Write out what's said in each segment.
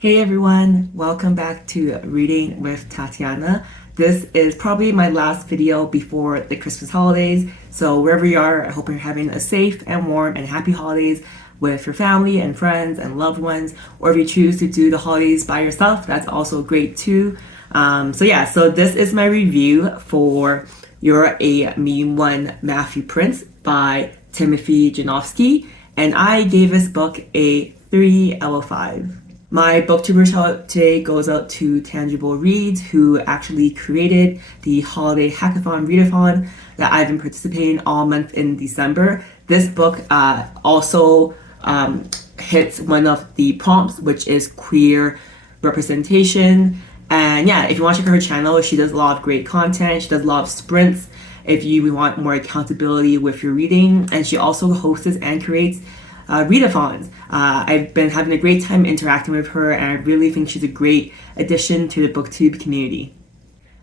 Hey everyone, welcome back to Reading with Tatiana. This is probably my last video before the Christmas holidays, so wherever you are, I hope you're having a safe and warm and happy holidays with your family and friends and loved ones, or if you choose to do the holidays by yourself, that's also great too. So this is my review for You're a Mean One, Matthew Prince by Timothy Janovsky, and I gave this book a 3 out of 5. My Booktuber Shoutout today goes out to Tangible Reads, who actually created the holiday hackathon readathon that I've been participating all month in December. This book also hits one of the prompts, which is queer representation. And yeah, if you want to check out her channel, she does a lot of great content. She does a lot of sprints if you want more accountability with your reading. And she also hosts and creates readathons. I've been having a great time interacting with her, and I really think she's a great addition to the Booktube community.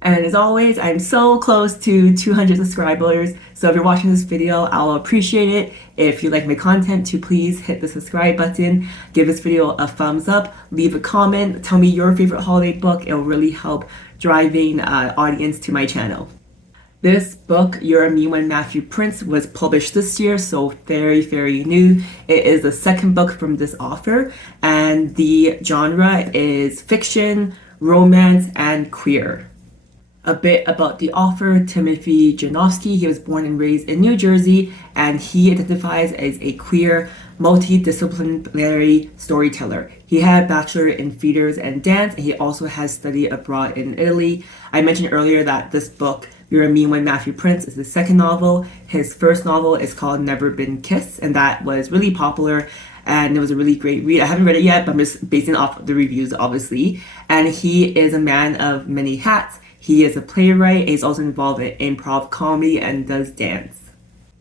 And as always, I'm so close to 200 subscribers, so if you're watching this video, I'll appreciate it if you like my content to please hit the subscribe button, give this video a thumbs up, leave a comment, tell me your favorite holiday book. It'll really help driving audience to my channel. This book, You're a Mean One, Matthew Prince, was published this year, so very, very new. It is the second book from this author, and the genre is fiction, romance, and queer. A bit about the author, Timothy Janovsky. He was born and raised in New Jersey, and he identifies as a queer, multidisciplinary storyteller. He had a bachelor in theaters and dance, and he also has studied abroad in Italy. I mentioned earlier that this book, You're a Mean One, Matthew Prince, is his second novel. His first novel is called Never Been Kissed, and that was really popular, and it was a really great read. I haven't read it yet, but I'm just basing off the reviews, obviously. And he is a man of many hats. He is a playwright, and he's also involved in improv comedy and does dance.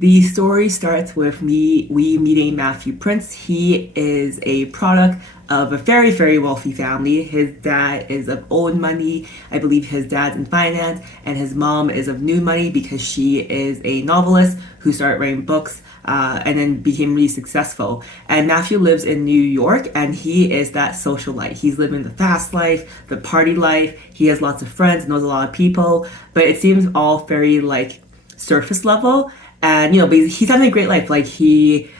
The story starts with we meeting Matthew Prince. He is a product of a very, very wealthy family. His dad is of old money. I believe his dad's in finance, and his mom is of new money because she is a novelist who started writing books and then became really successful. And Matthew lives in New York, and he is that socialite. He's living the fast life, the party life. He has lots of friends, knows a lot of people, but it seems all very surface level. And but he's having a great life. He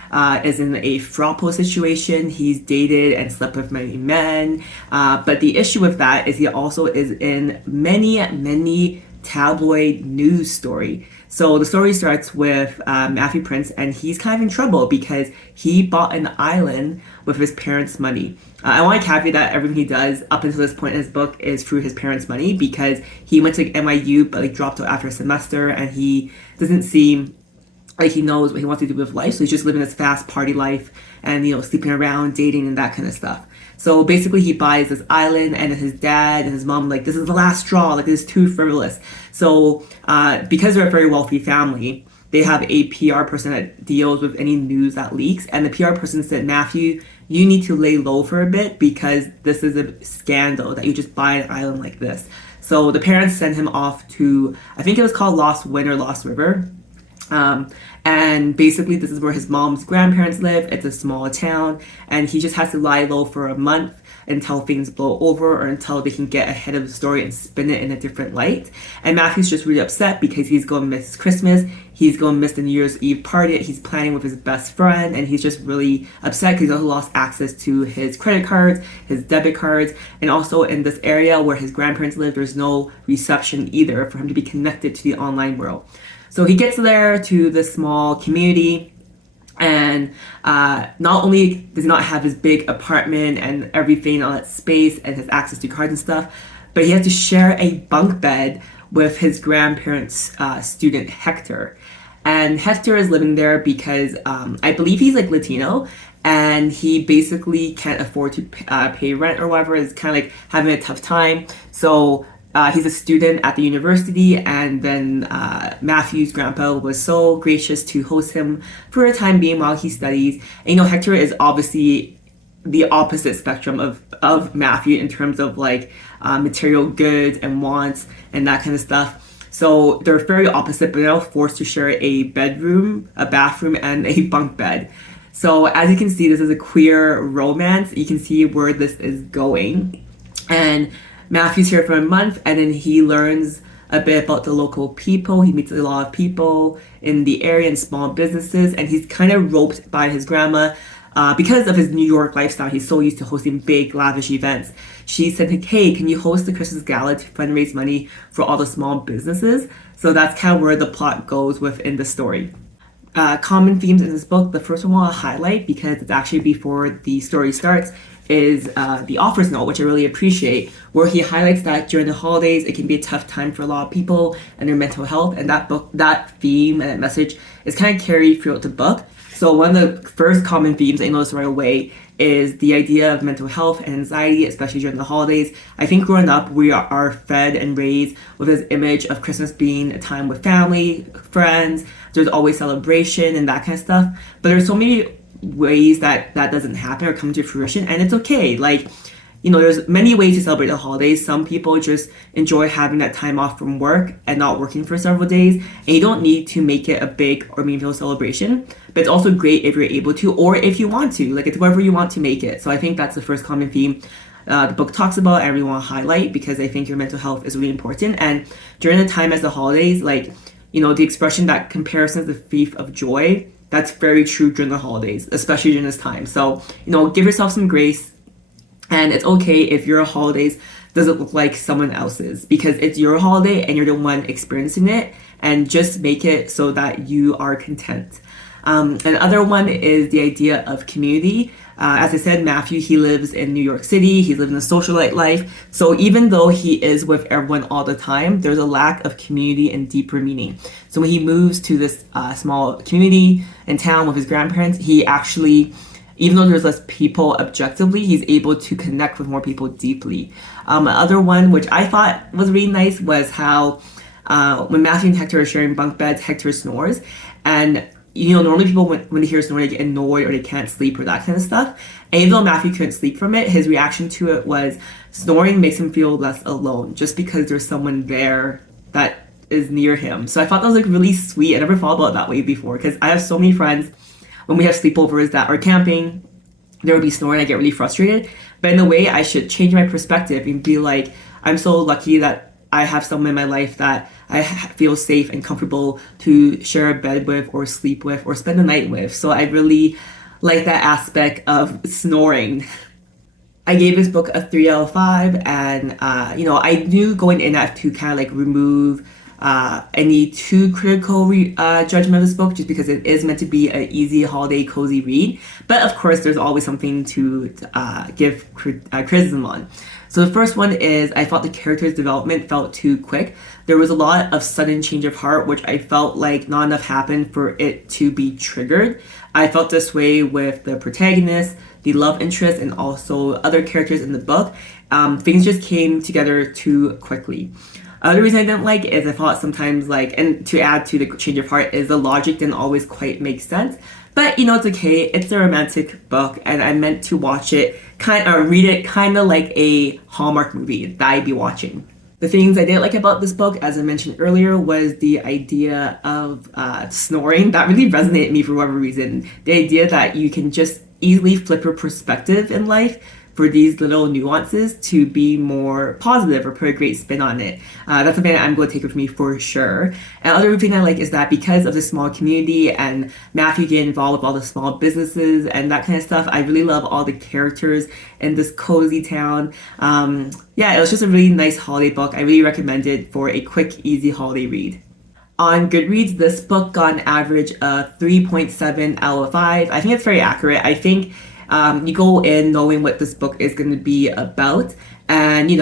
is in a throuple situation. He's dated and slept with many men. But the issue with that is he also is in many tabloid news story. So the story starts with Matthew Prince, and he's kind of in trouble because he bought an island with his parents' money. I want to caveat that everything he does up until this point in his book is through his parents' money, because he went to NYU but dropped out after a semester, and he doesn't seem like he knows what he wants to do with life. So he's just living this fast party life and, sleeping around, dating, and that kind of stuff. So basically he buys this island, and his dad and his mom, this is the last straw, this is too frivolous. So because they're a very wealthy family, they have a PR person that deals with any news that leaks. And the PR person said, Matthew, you need to lay low for a bit because this is a scandal that you just buy an island like this. So the parents send him off to, I think it was called Lost Wind or Lost River. And basically this is where his mom's grandparents live. It's a small town, and he just has to lie low for a month until things blow over, or until they can get ahead of the story and spin it in a different light. And Matthew's just really upset because he's going to miss Christmas. He's going to miss the New Year's Eve party that he's planning with his best friend, and he's just really upset because he's also lost access to his credit cards, his debit cards, and also in this area where his grandparents live, there's no reception either for him to be connected to the online world. So he gets there to this small community, and not only does he not have his big apartment and everything, all that space, and his access to cards and stuff, but he has to share a bunk bed with his grandparents' student, Hector. And Hector is living there because I believe he's Latino, and he basically can't afford to pay rent or whatever, is kind of having a tough time. So he's a student at the university, and then Matthew's grandpa was so gracious to host him for a time being while he studies. And Hector is obviously the opposite spectrum of Matthew in terms of material goods and wants and that kind of stuff. So they're very opposite, but they're all forced to share a bedroom, a bathroom, and a bunk bed. So as you can see, this is a queer romance. You can see where this is going. And Matthew's here for a month, and then he learns a bit about the local people. He meets a lot of people in the area and small businesses, and he's kind of roped by his grandma. Because of his New York lifestyle, he's so used to hosting big, lavish events. She said, hey, can you host the Christmas Gala to fundraise money for all the small businesses? So that's kind of where the plot goes within the story. Common themes in this book, the first one I'll highlight because it's actually before the story starts, is the author's note, which I really appreciate, where he highlights that during the holidays it can be a tough time for a lot of people and their mental health, and that theme and that message is kind of carried throughout the book. So one of the first common themes I noticed right away is the idea of mental health and anxiety, especially during the holidays. I think growing up, we are fed and raised with this image of Christmas being a time with family, friends. There's always celebration and that kind of stuff. But there's so many ways that doesn't happen or come to fruition, and it's okay. Like, there's many ways to celebrate the holidays. Some people just enjoy having that time off from work and not working for several days, and you don't need to make it a big or meaningful celebration. But it's also great if you're able to, or if you want to. Like, it's whatever you want to make it. So I think that's the first common theme the book talks about, and I really want to highlight, because I think your mental health is really important. And during the time as the holidays, like, the expression that comparison is the thief of joy, that's very true during the holidays, especially during this time. So, give yourself some grace. And it's okay if your holidays doesn't look like someone else's, because it's your holiday and you're the one experiencing it, and just make it so that you are content. Another one is the idea of community. As I said, Matthew, he lives in New York City. He lives in a socialite life. So even though he is with everyone all the time, there's a lack of community and deeper meaning. So when he moves to this small community in town with his grandparents, he actually, even though there's less people objectively, he's able to connect with more people deeply. Another one, which I thought was really nice, was how when Matthew and Hector are sharing bunk beds, Hector snores. And, normally people, when they hear snoring, they get annoyed or they can't sleep or that kind of stuff. And even though Matthew couldn't sleep from it, his reaction to it was snoring makes him feel less alone, just because there's someone there that is near him. So I thought that was like really sweet. I never thought about it that way before, because I have so many friends when we have sleepovers that are camping, there would be snoring. I get really frustrated. But in a way, I should change my perspective and be like, I'm so lucky that I have someone in my life that I feel safe and comfortable to share a bed with, or sleep with, or spend the night with. So I really like that aspect of snoring. I gave this book a 3 out of 5, and I knew going in I have to kind of like remove any too critical judgment of this book, just because it is meant to be an easy holiday cozy read. But of course, there's always something to give criticism on. So the first one is, I thought the character's development felt too quick. There was a lot of sudden change of heart, which I felt like not enough happened for it to be triggered. I felt this way with the protagonist, the love interest, and also other characters in the book. Things just came together too quickly. Another reason I didn't like is I thought sometimes, and to add to the change of heart, is the logic didn't always quite make sense. But it's okay. It's a romantic book, and I meant to watch it, read it kind of like a Hallmark movie that I'd be watching. The things I didn't like about this book, as I mentioned earlier, was the idea of snoring. That really resonated with me for whatever reason. The idea that you can just easily flip your perspective in life for these little nuances to be more positive or put a great spin on it. That's something that I'm going to take with me for sure. And other thing I like is that because of the small community and Matthew getting involved with all the small businesses and that kind of stuff, I really love all the characters in this cozy town. It was just a really nice holiday book. I really recommend it for a quick, easy holiday read. On Goodreads, this book got an average of 3.7 out of 5. I think it's very accurate. I think you go in knowing what this book is going to be about, and you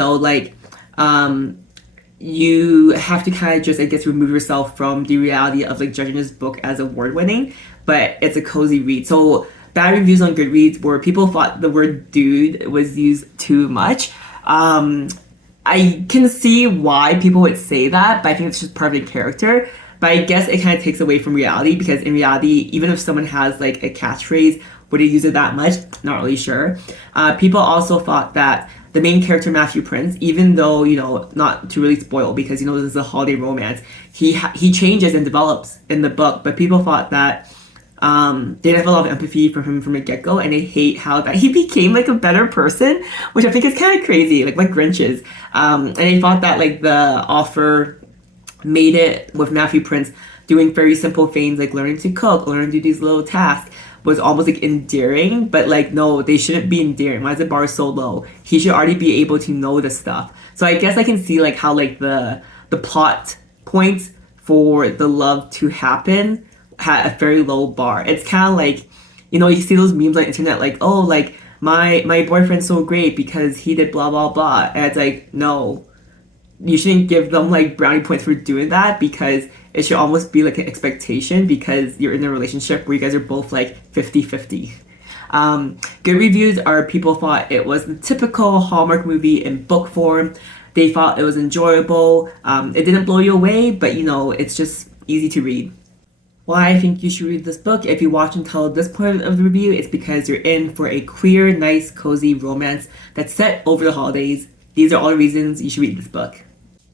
have to kind of just, I guess, remove yourself from the reality of judging this book as award-winning, but it's a cozy read. So bad reviews on Goodreads where people thought the word dude was used too much. I can see why people would say that, but I think it's just part of the character. But I guess it kind of takes away from reality, because in reality, even if someone has a catchphrase, would they use it that much? Not really sure. People also thought that the main character, Matthew Prince, even though, not to really spoil, because, this is a holiday romance, he changes and develops in the book, but people thought that They didn't have a lot of empathy for him from the get-go, and I hate how that he became like a better person, which I think is kind of crazy, like Grinch's. And I thought that like the offer made it with Matthew Prince doing very simple things like learning to cook, learning to do these little tasks was almost like endearing, but like no, they shouldn't be endearing. Why is the bar so low? He should already be able to know the stuff. So I guess I can see like how like the plot points for the love to happen had a very low bar. It's kind of like, you know, you see those memes on the internet like, oh, like my boyfriend's so great because he did blah blah blah, and it's like no, you shouldn't give them like brownie points for doing that, because it should almost be like an expectation because you're in a relationship where you guys are both like 50-50. Good reviews are people thought it was the typical Hallmark movie in book form. They thought it was enjoyable. It didn't blow you away, but you know, it's just easy to read. Why I think you should read this book if you watch until this point of the review, it's because you're in for a queer, nice, cozy romance that's set over the holidays. These are all the reasons you should read this book.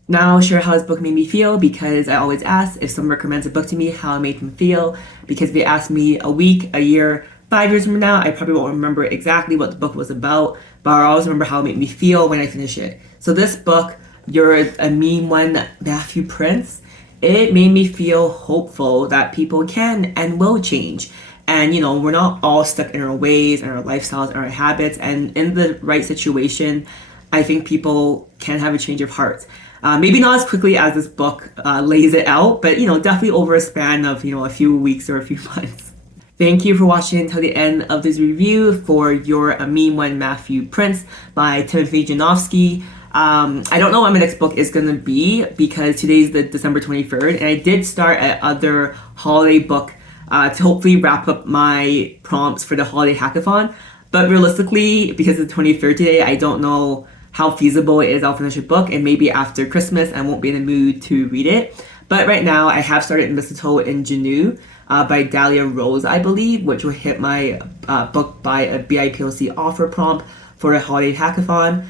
Now I'll share how this book made me feel, because I always ask if someone recommends a book to me how it made them feel, because if they ask me a week, a year, 5 years from now, I probably won't remember exactly what the book was about, but I'll always remember how it made me feel when I finish it. So this book, You're a Mean One, Matthew Prince, it made me feel hopeful that people can and will change. And, you know, we're not all stuck in our ways and our lifestyles and our habits. And in the right situation, I think people can have a change of heart. Maybe not as quickly as this book lays it out, but, you know, definitely over a span of, you know, a few weeks or a few months. Thank you for watching until the end of this review for You're a Mean One, Matthew Prince by Timothy Janovsky. I don't know what my next book is going to be, because today's the December 23rd, and I did start an other holiday book to hopefully wrap up my prompts for the holiday hackathon. But realistically, because it's the 23rd today, I don't know how feasible it is I'll finish a book, and maybe after Christmas I won't be in the mood to read it. But right now I have started Mistletoe in Juneau by Dahlia Rose, I believe, which will hit my book by a BIPOC offer prompt for a holiday hackathon.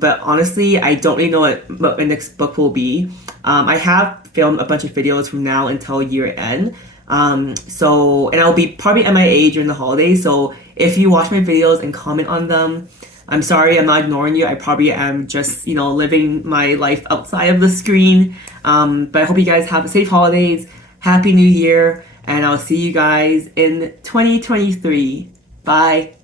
But honestly, I don't really know what my next book will be. I have filmed a bunch of videos from now until year end. And I'll be probably MIA during the holidays. So if you watch my videos and comment on them, I'm sorry, I'm not ignoring you. I probably am just, you know, living my life outside of the screen. But I hope you guys have a safe holidays, happy new year, and I'll see you guys in 2023. Bye.